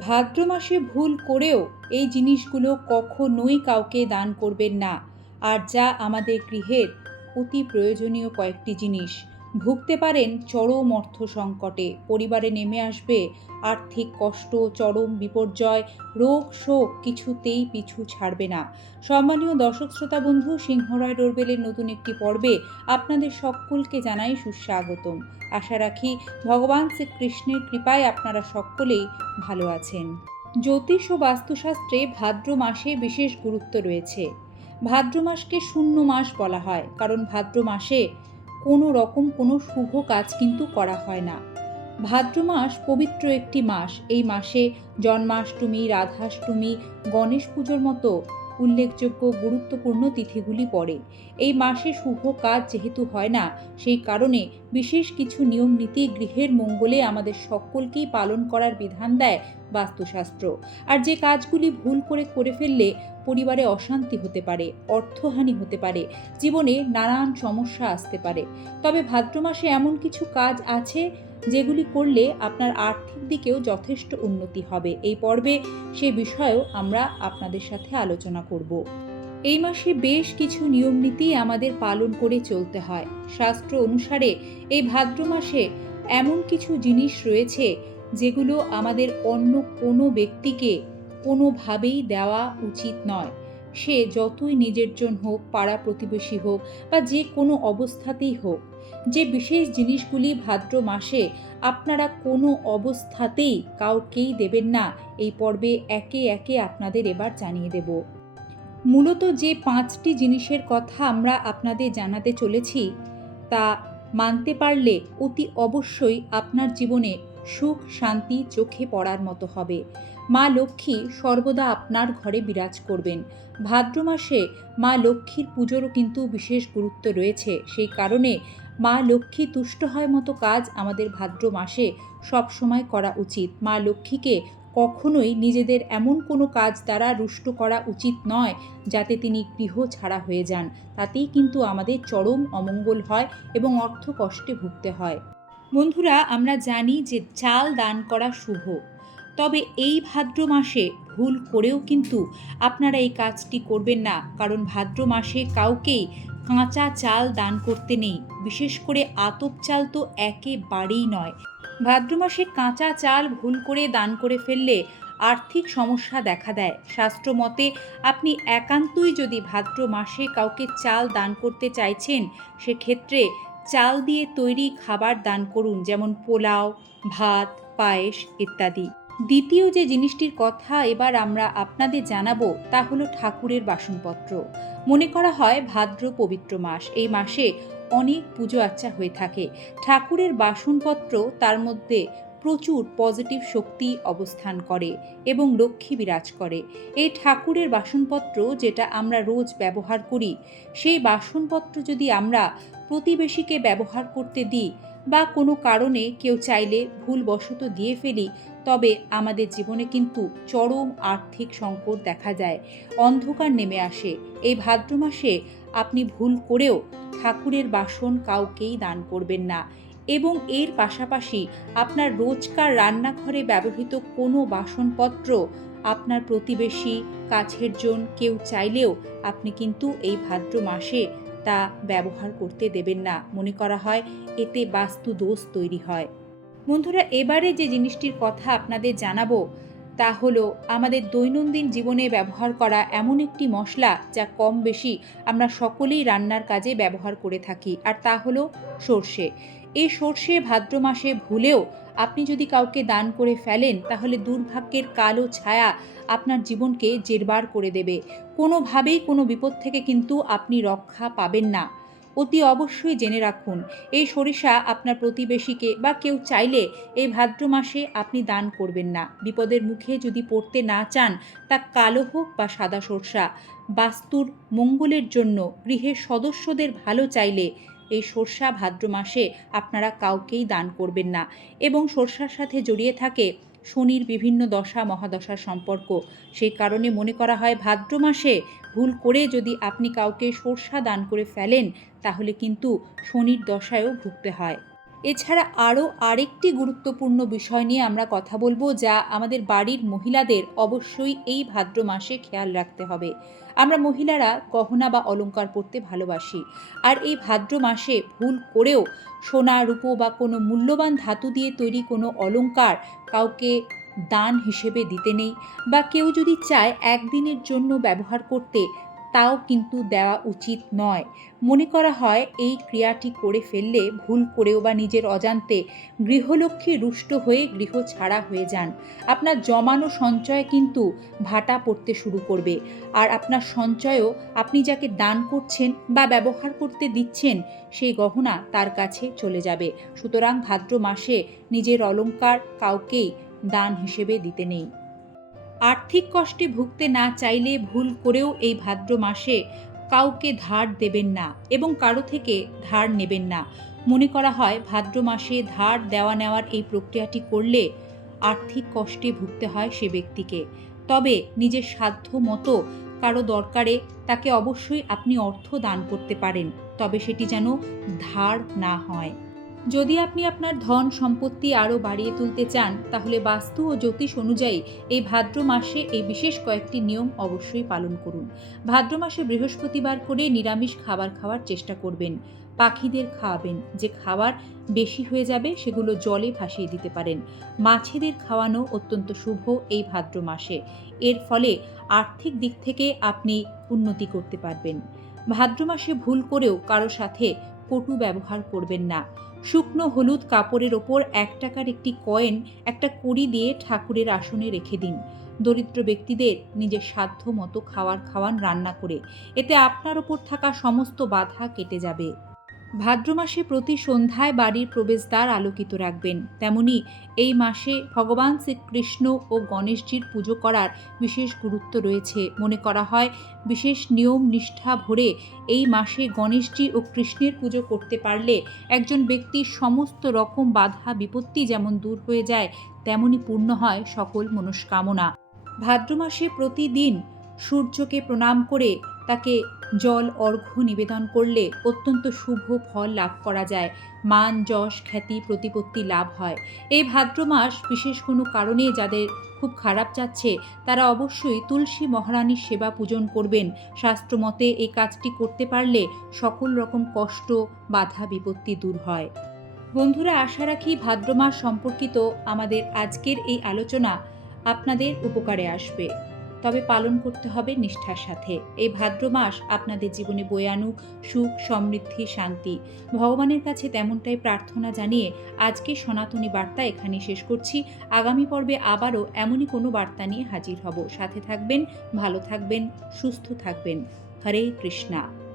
ভাদ্র মাসে ভুল করেও এই জিনিসগুলো কখনোই কাউকে দান করবেন না। আর যা আমাদের গৃহের অতি প্রয়োজনীয় কয়েকটি জিনিস। ভুগতে পারেন চরম অর্থ সংকটে। পরিবারে নেমে আসবে আর্থিক কষ্ট, চরম বিপর্যয়, রোগ শোক কিছুতেই পিছু ছাড়বে না। সম্মানীয় দর্শক শ্রোতা বন্ধু সিংহরায় ডোরবেলের নতুন একটি পর্বে আপনাদের সকলকে জানাই সুস্বাগতম। আশা রাখি ভগবান শ্রীকৃষ্ণের কৃপায় আপনারা সকলেই ভালো আছেন। জ্যোতিষ ও বাস্তুশাস্ত্রে ভাদ্র মাসে বিশেষ গুরুত্ব রয়েছে। ভাদ্র মাসকে শূন্য মাস বলা হয়, কারণ ভাদ্র মাসে কোনো রকম কোনো শুভ কাজ কিন্তু করা হয় না। ভাদ্র মাস পবিত্র একটি মাস। এই মাসে জন্মাষ্টমী, রাধাষ্টমী, গণেশ পুজোর মতো উল্লেখযোগ্য গুরুত্বপূর্ণ তিথিগুলি পড়ে। এই মাসে শুভ কাজ যেহেতু হয় না, সেই কারণে বিশেষ কিছু নিয়ম নীতি গৃহের মঙ্গলে আমাদের সকলকেই পালন করার বিধান দেয় বাস্তুশাস্ত্র। আর যে কাজগুলি ভুল করে করে ফেললে পরিবারে অশান্তি হতে পারে, অর্থহানি হতে পারে, জীবনে নানান সমস্যা আসতে পারে। তবে ভাদ্র মাসে এমন কিছু কাজ আছে যেগুলি করলে আপনার আর্থিক দিকেও যথেষ্ট উন্নতি হবে। এই পর্বে সে বিষয়েও আমরা আপনাদের সাথে আলোচনা করব। এই মাসে বেশ কিছু নিয়মনীতি আমাদের পালন করে চলতে হয়। শাস্ত্র অনুসারে এই ভাদ্র মাসে এমন কিছু জিনিস রয়েছে যেগুলো আমাদের অন্য কোনো ব্যক্তিকে কোনোভাবেই দেওয়া উচিত নয়। সে যতই নিজের জন হোক, পাড়া প্রতিবেশী হোক বা যে কোনো অবস্থাতেই হোক, যে বিশেষ জিনিসগুলি ভাদ্র মাসে আপনারা কোনো অবস্থাতেই কাউকেই দেবেন না, এই পর্বে একে একে আপনাদের এবার জানিয়ে দেব। মূলত যে পাঁচটি জিনিসের কথা আমরা আপনাদের জানাতে চলেছি, তা মানতে পারলে অতি অবশ্যই আপনার জীবনে সুখ শান্তি চোখে পড়ার মতো হবে। মা লক্ষ্মী সর্বদা আপনার ঘরে বিরাজ করবেন। ভাদ্র মাসে মা লক্ষ্মীর পুজোরও কিন্তু বিশেষ গুরুত্ব রয়েছে। সেই কারণে মা লক্ষ্মী তুষ্ট হয় মতো কাজ আমাদের ভাদ্র মাসে সবসময় করা উচিত। মা লক্ষ্মীকে কখনোই নিজেদের এমন কোনো কাজ দ্বারা রুষ্ট করা উচিত নয় যাতে তিনি গৃহ ছাড়া হয়ে যান। তাতেই কিন্তু আমাদের চরম অমঙ্গল হয় এবং অর্থ কষ্টে ভুগতে হয়। বন্ধুরা, আমরা জানি যে চাল দান করা শুভ। তবে এই ভাদ্র মাসে ভুল করেও কিন্তু আপনারা এই কাজটি করবেন না, কারণ ভাদ্র মাসে কাউকেই কাঁচা চাল দান করতে নেই। বিশেষ করে আতপ চাল তো একেবারেই নয়। ভাদ্র মাসে কাঁচা চাল ভুল করে দান করে ফেললে আর্থিক সমস্যা দেখা দেয়। শাস্ত্র মতে, আপনি একান্তই যদি ভাদ্র মাসে কাউকে চাল দান করতে চাইছেন, সেক্ষেত্রে চাল দিয়ে তৈরি খাবার দান করুন, যেমন পোলাও, ভাত, পায়েস ইত্যাদি। দ্বিতীয় যে জিনিসটির কথা এবার আমরা আপনাদের জানাব, তা হলো ঠাকুরের বাসনপত্র। মনে করা হয় ভাদ্র পবিত্র মাস। এই মাসে অনেক পুজো আচ্চা হয়ে থাকে। ঠাকুরের বাসনপত্র তার মধ্যে প্রচুর পজিটিভ শক্তি অবস্থান করে এবং লক্ষ্মী বিরাজ করে। এই ঠাকুরের বাসনপত্র যেটা আমরা রোজ ব্যবহার করি, সেই বাসনপত্র যদি আমরা প্রতিবেশীকে ব্যবহার করতে দিই বা কোনো কারণে কেউ চাইলে ভুলবশত দিয়ে ফেলি, তবে আমাদের জীবনে কিন্তু চরম আর্থিক সংকট দেখা যায়, অন্ধকার নেমে আসে। এই ভাদ্র মাসে আপনি ভুল করেও ঠাকুরের বাসন কাউকেই দান করবেন না। এবং এর পাশাপাশি আপনার রোজকার রান্নাঘরে ব্যবহৃত কোনো বাসনপত্র আপনার প্রতিবেশী, কাছের জন কেউ চাইলেও আপনি কিন্তু এই ভাদ্র মাসে তা ব্যবহার করতে দেবেন না। মনে করা হয় এতে বাস্তু দোষ তৈরি হয়। বন্ধুরা, এবারে যে জিনিসটির কথা আপনাদের জানাব তা হলো আমাদের দৈনন্দিন জীবনে ব্যবহার করা এমন একটি মশলা যা কম বেশি আমরা সকলেই রান্নার কাজে ব্যবহার করে থাকি, আর তা হলো সর্ষে। এই সর্ষে ভাদ্র মাসে ভুলেও আপনি যদি কাউকে দান করে ফেলেন, তাহলে দুর্ভাগ্যের কালো ছায়া আপনার জীবনকে জেরবার করে দেবে। কোনোভাবেই কোনো বিপদ থেকে কিন্তু আপনি রক্ষা পাবেন না। অতি অবশ্যই জেনে রাখুন, এই সরিষা আপনার প্রতিবেশীকে বা কেউ চাইলে এই ভাদ্র মাসে আপনি দান করবেন না। বিপদের মুখে যদি পড়তে না চান, তা কালো হোক বা সাদা সরষা। বাস্তুর মঙ্গলের জন্য গৃহের সদস্যদের ভালো চাইলে এই সর্ষা ভাদ্র মাসে আপনারা কাউকেই দান করবেন না। এবং সর্ষার সাথে জড়িয়ে থাকে শনির বিভিন্ন দশা মহাদশার সম্পর্ক। সেই কারণে মনে করা হয় ভাদ্র মাসে ভুল করে যদি আপনি কাউকে সর্ষা দান করে ফেলেন, তাহলে কিন্তু শনির দশায়ও ভুগতে হয়। এছাড়া আরও আরেকটি গুরুত্বপূর্ণ বিষয় নিয়ে আমরা কথা বলব, যা আমাদের বাড়ির মহিলাদের অবশ্যই এই ভাদ্র মাসে খেয়াল রাখতে হবে। আমরা মহিলারা গহনা বা অলংকার পরতে ভালোবাসি, আর এই ভাদ্র মাসে ভুল করেও সোনা, রূপো বা কোনো মূল্যবান ধাতু দিয়ে তৈরি কোনো অলংকার কাউকে দান হিসেবে দিতে নেই, বা কেউ যদি চায় একদিনের জন্য ব্যবহার করতে তাও কিন্তু দেওয়া উচিত নয়। মনে করা হয়, এই ক্রিয়াটি করে ফেললে ভুল করেও বা নিজের অজান্তে গৃহলক্ষ্মী রুষ্ট হয়ে গৃহ ছাড়া হয়ে যান। আপনার জমানো সঞ্চয় কিন্তু ভাটা পড়তে শুরু করবে। আর আপনার সঞ্চয়ও আপনি যাকে দান করছেন বা ব্যবহার করতে দিচ্ছেন, সেই গহনা তার কাছে চলে যাবে। সুতরাং ভাদ্র মাসে নিজের অলংকার কাউকেই দান হিসেবে দিতে নেই। আর্থিক কষ্টে ভুগতে না চাইলে ভুল করেও এই ভাদ্র মাসে কাউকে ধার দেবেন না এবং কারও থেকে ধার নেবেন না। মনে করা হয়, ভাদ্র মাসে ধার দেওয়া নেওয়ার এই প্রক্রিয়াটি করলে আর্থিক কষ্টে ভুগতে হয় সে ব্যক্তিকে। তবে নিজের সাধ্য মতো কারও দরকারে তাকে অবশ্যই আপনি অর্থ দান করতে পারেন, তবে সেটি যেন ধার না হয়। যদি আপনি আপনার ধন সম্পত্তি আরও বাড়িয়ে তুলতে চান, তাহলে বাস্তু ও জ্যোতিষ অনুযায়ী এই ভাদ্র মাসে এই বিশেষ কয়েকটি নিয়ম অবশ্যই পালন করুন। ভাদ্র মাসে বৃহস্পতিবার করে নিরামিষ খাবার খাওয়ার চেষ্টা করবেন। পাখিদের খাওয়াবেন। যে খাবার বেশি হয়ে যাবে, সেগুলো জলে ভাসিয়ে দিতে পারেন। মাছেদের খাওয়ানো অত্যন্ত শুভ এই ভাদ্র মাসে। এর ফলে আর্থিক দিক থেকে আপনি উন্নতি করতে পারবেন। ভাদ্র মাসে ভুল করেও কারও সাথে কটু ব্যবহার করবেন না। শুকনো হলুদ কাপড়ের ওপর এক টাকার একটি কয়েন একটা কড়ি দিয়ে ঠাকুরের আসনে রেখে দিন। দরিদ্র ব্যক্তিদের নিজের সাধ্য মতো খাওয়ার খাওয়ান রান্না করে। এতে আপনার ওপর থাকা সমস্ত বাধা কেটে যাবে। ভাদ্র মাসে প্রতি সন্ধ্যায় বাড়ির প্রবেশদ্বার আলোকিত রাখবেন। তেমনি এই মাসে ভগবান শ্রীকৃষ্ণ ও গণেশজির পুজো করার বিশেষ গুরুত্ব রয়েছে। মনে করা হয়, বিশেষ নিয়ম নিষ্ঠা ভরে এই মাসে গণেশজি ও কৃষ্ণের পুজো করতে পারলে একজন ব্যক্তির সমস্ত রকম বাধা বিপত্তি যেমন দূর হয়ে যায় তেমনই পূর্ণ হয় সকল মনস্কামনা। ভাদ্র মাসে প্রতিদিন সূর্যকে প্রণাম করে জল অর্ঘ্য নিবেদন করলে অত্যন্ত শুভ ফল লাভ করা যায়। মান, যশ, খ্যাতি, প্রতিপত্তি লাভ হয়। এই ভাদ্র মাস বিশেষ কোনো কারণে যাদের খুব খারাপ যাচ্ছে, তারা অবশ্যই তুলসী মহারানীর সেবা পূজন করবেন। শাস্ত্রমতে এই কাজটি করতে পারলে সকল রকম কষ্ট, বাধা, বিপত্তি দূর হয়। বন্ধুরা, আশা রাখি ভাদ্র মাস সম্পর্কিত আমাদের আজকের এই আলোচনা আপনাদের উপকারে আসবে। তবে পালন করতে হবে নিষ্ঠার সাথে। এই ভাদ্র মাস আপনাদের জীবনে বয়ে আনুক সুখ, সমৃদ্ধি, শান্তি। ভগবানের কাছে তেমনটাই প্রার্থনা জানিয়ে আজকে সনাতনী বার্তা এখানে শেষ করছি। আগামী পর্বে আবারও এমনই কোনো বার্তা নিয়ে হাজির হব। সাথে থাকবেন, ভালো থাকবেন, সুস্থ থাকবেন। হরে কৃষ্ণা।